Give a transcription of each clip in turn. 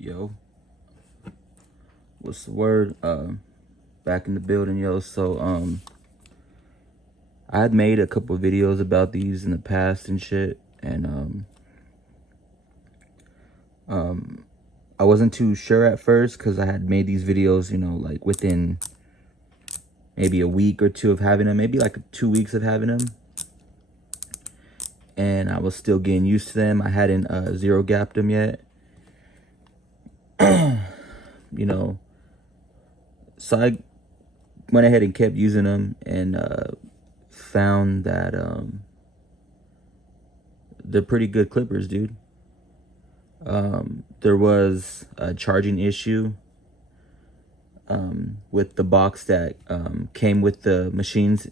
Yo, what's the word? Back in the building, yo. So I had made a couple of videos about these in the past and shit, and I wasn't too sure at first because I had made these videos, you know, like within maybe a week or two of having them, maybe like 2 weeks of having them, and I was still getting used to them. I hadn't zero gapped them yet, you know. So I went ahead and kept using them, and found that they're pretty good clippers, dude. There was a charging issue with the box that came with the machines,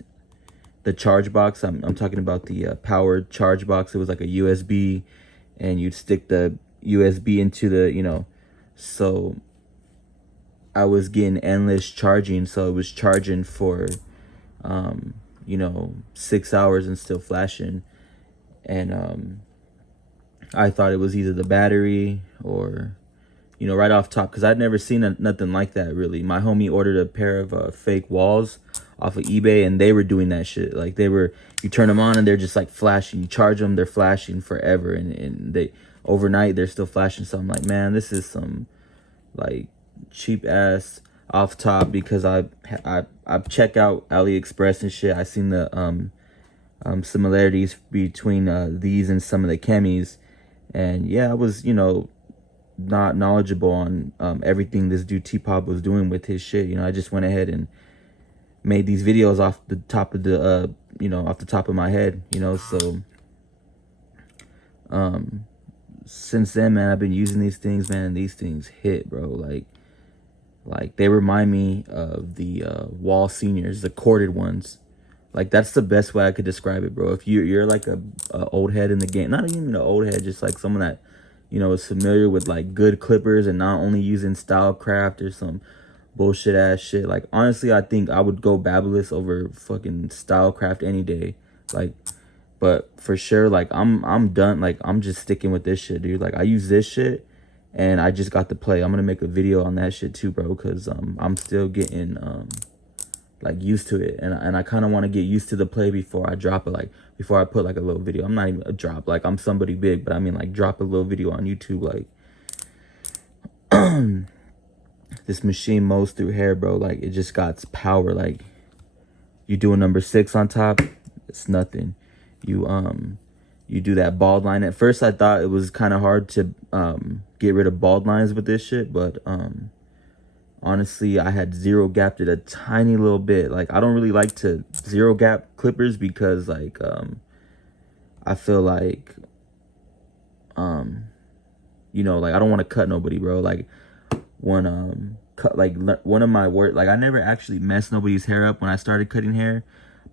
the charge box. I'm talking about the powered charge box. It was like a USB, and you'd stick the USB into the, you know, so I was getting endless charging. So it was charging for you know, 6 hours and still flashing. And I thought it was either the battery or, you know, right off top, because I'd never seen nothing like that, really. My homie ordered a pair of fake walls off of eBay, and they were doing that shit. Like, they were, you turn them on and they're just like flashing. You charge them, they're flashing forever, and they overnight they're still flashing. So I'm like, man, this is some like cheap ass off top, because I check out AliExpress and shit. I seen the similarities between these and some of the chemis, and yeah, I was, you know, not knowledgeable on everything this dude TPOB was doing with his shit. You know, I just went ahead and made these videos off the top of the you know, off the top of my head, you know. So since then, man, I've been using these things, man, and these things hit, bro. Like they remind me of the wall seniors, the corded ones. Like, that's the best way I could describe it, bro. If you're like a old head in the game, not even an old head, just like someone that, you know, is familiar with like good clippers and not only using stylecraft or some bullshit ass shit. Like, honestly, I think I would go babyliss over fucking stylecraft any day. Like, but for sure, like I'm done. Like, I'm just sticking with this shit, dude. Like, I use this shit, and I just got to play. I'm gonna make a video on that shit too, bro, because I'm still getting like used to it, and I kind of want to get used to the play before I drop it, like before I put like a little video. I'm not even a drop, like I'm somebody big, but I mean like drop a little video on YouTube. Like this machine mows through hair, bro. Like, it just got power. Like, you do a number 6 on top, it's nothing. You do that bald line. At first I thought it was kind of hard to get rid of bald lines with this shit, but honestly, I had zero gapped it a tiny little bit. Like, I don't really like to zero gap clippers because, like, I feel like, you know, like, I don't want to cut nobody, bro. Like, when, cut, like, one of my work, like, I never actually messed nobody's hair up when I started cutting hair,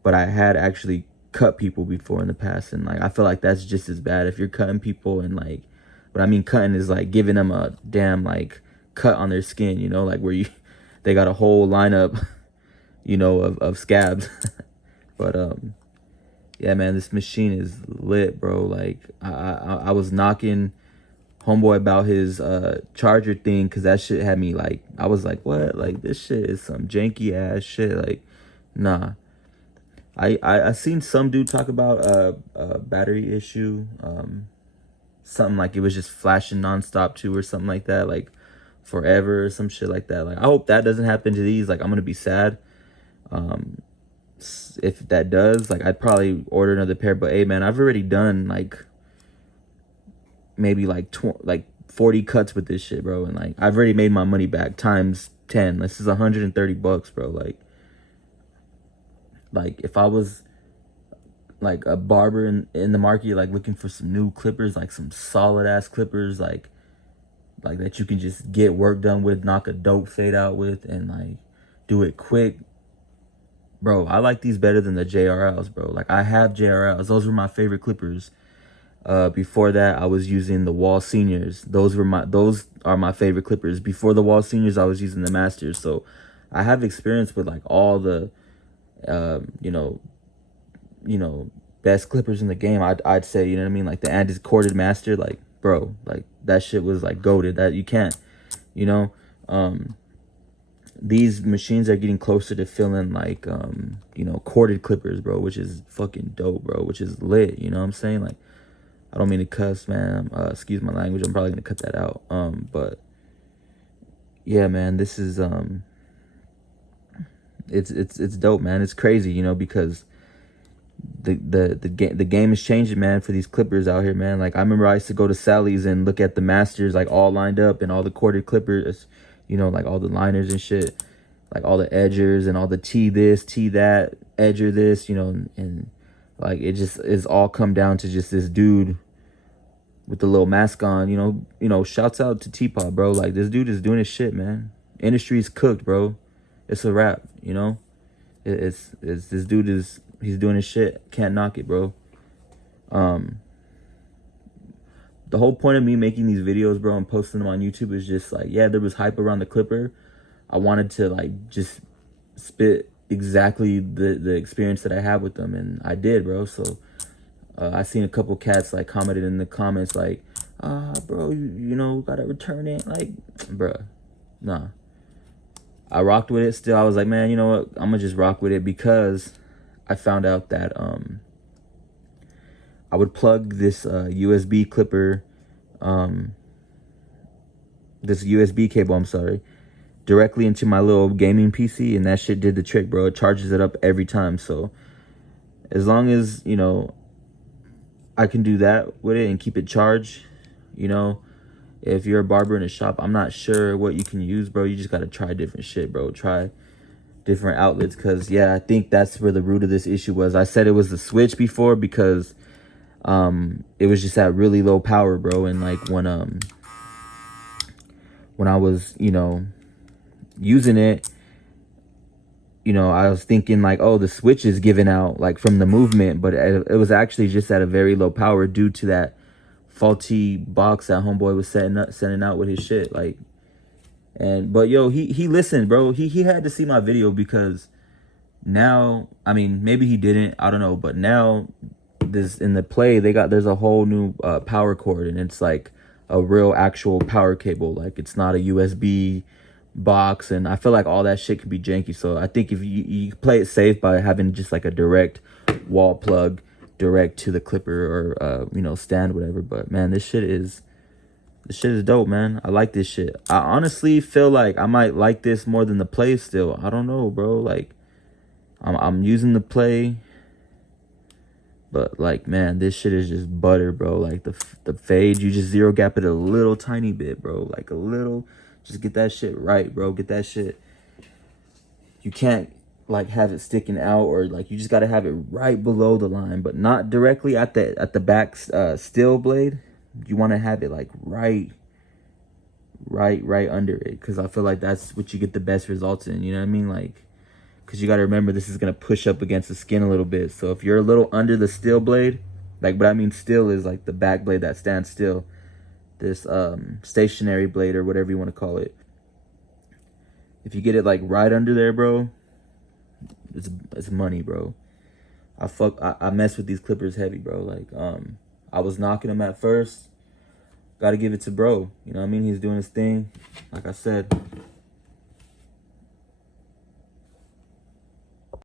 but I had actually cut people before in the past, and, like, I feel like that's just as bad if you're cutting people, and, like, what I mean cutting is, like, giving them a damn, like, cut on their skin, you know, like where they got a whole lineup, you know, of scabs. But yeah, man, this machine is lit, bro. Like, I was knocking homeboy about his charger thing, because that shit had me like, I was like, what? Like, this shit is some janky ass shit. Like, nah. I seen some dude talk about a battery issue, something like it was just flashing nonstop too, or something like that, like forever or some shit like that. Like, I hope that doesn't happen to these. Like, I'm gonna be sad if that does. Like, I'd probably order another pair, but hey, man, I've already done like maybe like 40 cuts with this shit, bro, and like I've already made my money back times 10. This is 130 bucks, bro. Like if I was like a barber in the market, like looking for some new clippers, like some solid ass clippers, like that you can just get work done with, knock a dope fade out with, and like do it quick, bro, I like these better than the JRLs, bro. Like, I have JRLs. Those were my favorite clippers. Before that, I was using the Wall Seniors. Those are my favorite clippers. Before the Wall Seniors, I was using the Masters. So I have experience with like all the you know, best clippers in the game. I'd say, you know what I mean, like the Andis corded master, like, bro, like that shit was like goated. That you can't you know. These machines are getting closer to feeling like, you know, corded clippers, bro, which is fucking dope, bro, which is lit, you know what I'm saying? Like, I don't mean to cuss, man. Excuse my language. I'm probably gonna cut that out. But yeah, man, this is it's dope, man. It's crazy, you know, because the game is changing, man, for these clippers out here, man. Like, I remember I used to go to Sally's and look at the masters, like, all lined up, and all the corded clippers, you know, like all the liners and shit, like all the edgers and all the T this, T that, edger this, you know, and like it just is all come down to just this dude with the little mask on, you know, shouts out to TPOB, bro. Like, this dude is doing his shit, man. Industry's cooked, bro. It's a wrap, you know. It's this dude is, he's doing his shit. Can't knock it, bro. The whole point of me making these videos, bro, and posting them on YouTube is just like, yeah, there was hype around the clipper. I wanted to like just spit exactly the experience that I had with them, and I did, bro. So I seen a couple cats like commented in the comments like, bro, you know, gotta return it. Like, bruh, nah. I rocked with it still. I was like, man, you know what? I'm gonna just rock with it, because I found out that I would plug this USB clipper, this USB cable, I'm sorry, directly into my little gaming PC, and that shit did the trick, bro. It charges it up every time. So as long as, you know, I can do that with it and keep it charged, you know, if you're a barber in a shop, I'm not sure what you can use, bro. You just got to try different shit, bro. Try different outlets, because, yeah, I think that's where the root of this issue was. I said it was the switch before, because it was just at really low power, bro. And, like, when I was, you know, using it, you know, I was thinking, like, oh, the switch is giving out, like, from the movement. But it was actually just at a very low power due to that faulty box that homeboy was sending out with his shit, like. But yo, he listened, bro. He had to see my video, because now, I mean, maybe he didn't, I don't know, but now this in the play, there's a whole new power cord, and it's like a real actual power cable. Like, it's not a USB box, and I feel like all that shit could be janky. So I think if you play it safe by having just like a direct wall plug direct to the clipper, or you know, stand, whatever. But man, this shit is dope, man. I like this shit. I honestly feel like I might like this more than the play still. I don't know, bro. Like, I'm using the play, but like, man, this shit is just butter, bro. Like, the fade, you just zero gap it a little tiny bit, bro. Like a little, just get that shit right, bro. Get that shit. You can't like have it sticking out, or like, you just got to have it right below the line, but not directly at the back steel blade. You want to have it like right under it, because I feel like that's what you get the best results in, you know what I mean? Like, because you got to remember, this is going to push up against the skin a little bit. So if you're a little under the steel blade, like, what I mean steel is like the back blade that stands still, this stationary blade, or whatever you want to call it. If you get it like right under there, bro, it's money, bro. I mess with these clippers heavy, bro. Like, I was knocking them at first. Got to give it to bro. You know what I mean? He's doing his thing. Like I said,